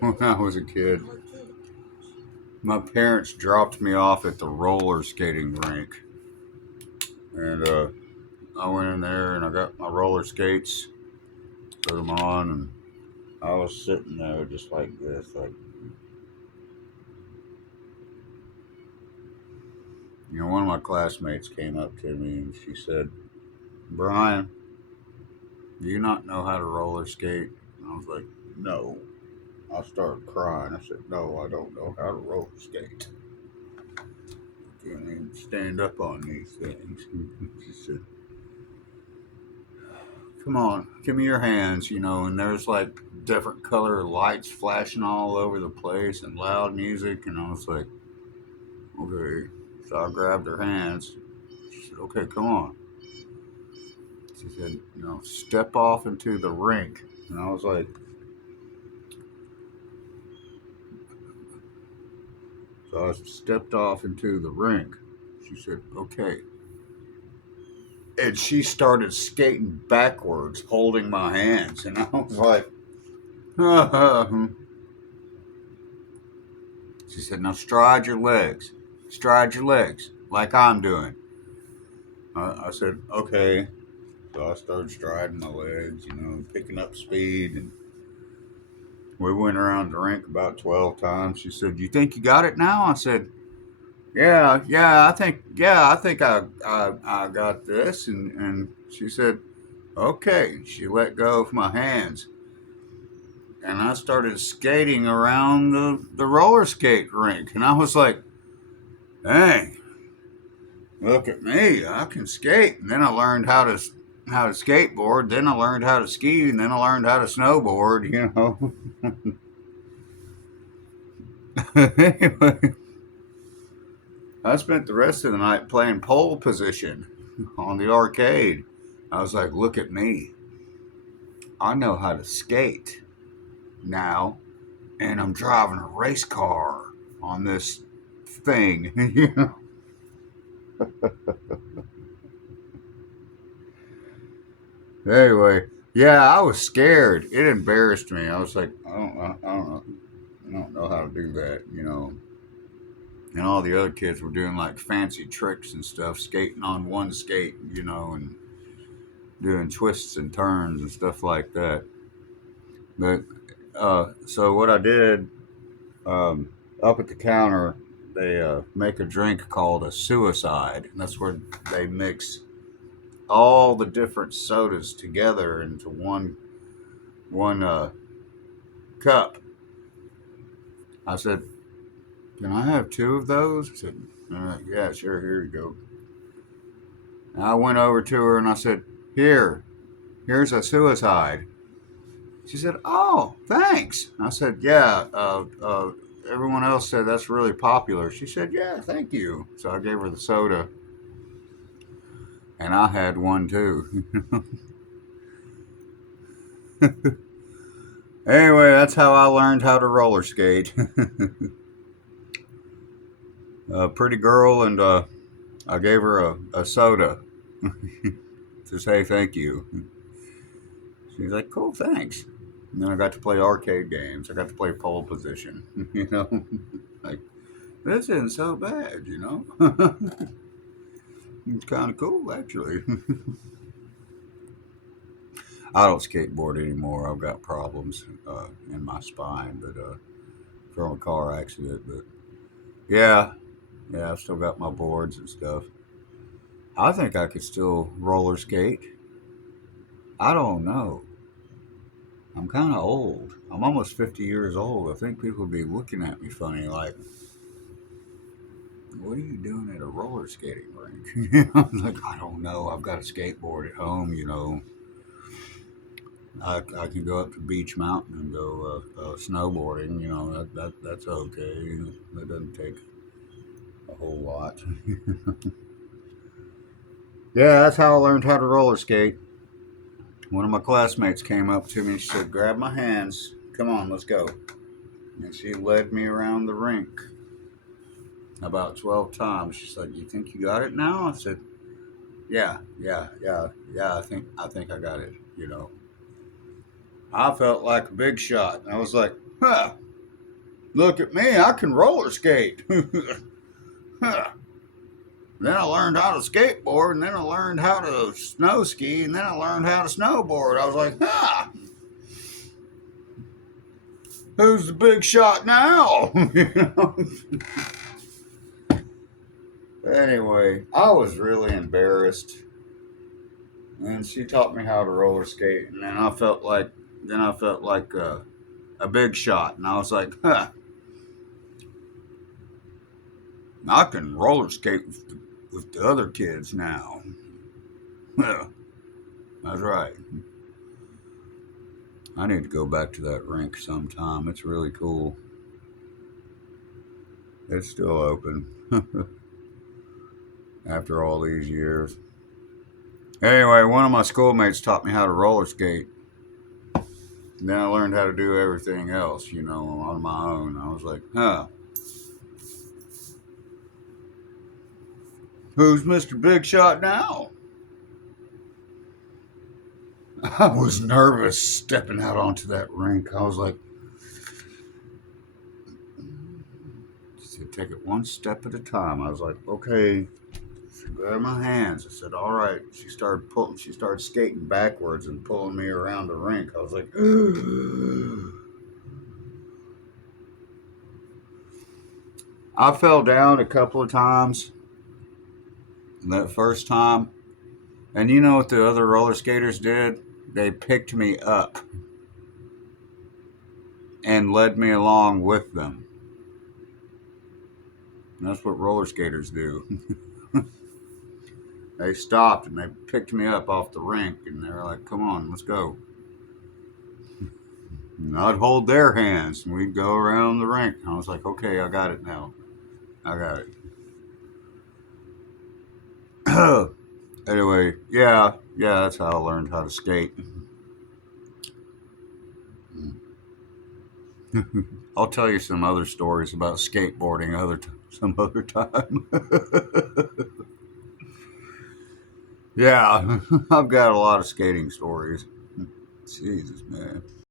when I was a kid. My parents dropped me off at the roller skating rink, and I went in there and I got my roller skates, put them on, and I was sitting there just like this, like one of my classmates came up to me and she said, "Brian, do you not know how to roller skate?" And I was like, "No." I started crying. I said, "No, I don't know how to roller skate. I can't even stand up on these things." She said, "Come on, give me your hands," and there's like different color lights flashing all over the place and loud music. And I was like, "Okay." So I grabbed her hands. She said, "Okay, come on." She said, "Step off into the rink." And I was like, so I stepped off into the rink. She said, "Okay." And she started skating backwards, holding my hands. And I was like, she said, "Now stride your legs. Stride your legs like I'm doing." I said, "Okay." So I started striding my legs, picking up speed. And we went around the rink about 12 times. She said, "You think you got it now?" I said, yeah, I think I got this." And she said, "Okay." She let go of my hands. And I started skating around the roller skate rink. And I was like, "Dang, look at me. I can skate." And then I learned how to skateboard. Then I learned how to ski. And then I learned how to snowboard. Anyway, I spent the rest of the night playing pole position on the arcade. I was like, "Look at me. I know how to skate now. And I'm driving a race car on this thing." Anyway, yeah, I was scared. It embarrassed me. I was like, I don't know how to do that. And all the other kids were doing like fancy tricks and stuff, skating on one skate, and doing twists and turns and stuff like that. But so what I did, um, up at the counter, they make a drink called a suicide, and that's where they mix all the different sodas together into one cup. I said, "Can I have two of those?" I said, "Yeah, sure. Here you go." And I went over to her and I said, here's a suicide." She said, "Oh, thanks." I said, "Yeah, everyone else said that's really popular." She said, "Yeah, thank you." So I gave her the soda, and I had one too. Anyway, that's how I learned how to roller skate. A pretty girl, and I gave her a soda to say thank you. She's like, "Cool, thanks." And then I got to play arcade games. I got to play pole position. Like, this isn't so bad. It's kind of cool, actually. I don't skateboard anymore. I've got problems in my spine, but from a car accident. But yeah, yeah, I've still got my boards and stuff. I think I could still roller skate. I don't know. I'm kind of old. I'm almost 50 years old. I think people would be looking at me funny, like, "What are you doing at a roller skating rink?" I'm like, "I don't know. I've got a skateboard at home. I can go up to Beach Mountain and go snowboarding. That's okay. That doesn't take a whole lot." Yeah, that's how I learned how to roller skate. One of my classmates came up to me and she said, "Grab my hands. Come on, let's go." And she led me around the rink about 12 times. She's like, "You think you got it now?" I said, "Yeah, yeah, yeah, yeah. I think I got it." I felt like a big shot. I was like, huh, look at me, I can roller skate. Huh. Then I learned how to skateboard, and then I learned how to snow ski, and then I learned how to snowboard. I was like, huh, who's the big shot now? You know? Anyway, I was really embarrassed. And she taught me how to roller skate, and then I felt like a big shot, and I was like, huh, I can roller skate with the other kids now. Well, that's right. I need to go back to that rink sometime. It's really cool. It's still open after all these years. Anyway, one of my schoolmates taught me how to roller skate. And then I learned how to do everything else, on my own. I was like, huh, who's Mr. Big Shot now? I was nervous stepping out onto that rink. I was like, take it one step at a time. I was like, okay. She grabbed my hands. I said, all right. She started skating backwards and pulling me around the rink. I was like, ugh. I fell down a couple of times that first time. And you know what the other roller skaters did? They picked me up and led me along with them. And that's what roller skaters do. They stopped and they picked me up off the rink and they were like, come on, let's go. And I'd hold their hands and we'd go around the rink. I was like, okay, I got it now. I got it. Anyway, yeah, that's how I learned how to skate. I'll tell you some other stories about skateboarding some other time. Yeah, I've got a lot of skating stories. Jesus, man.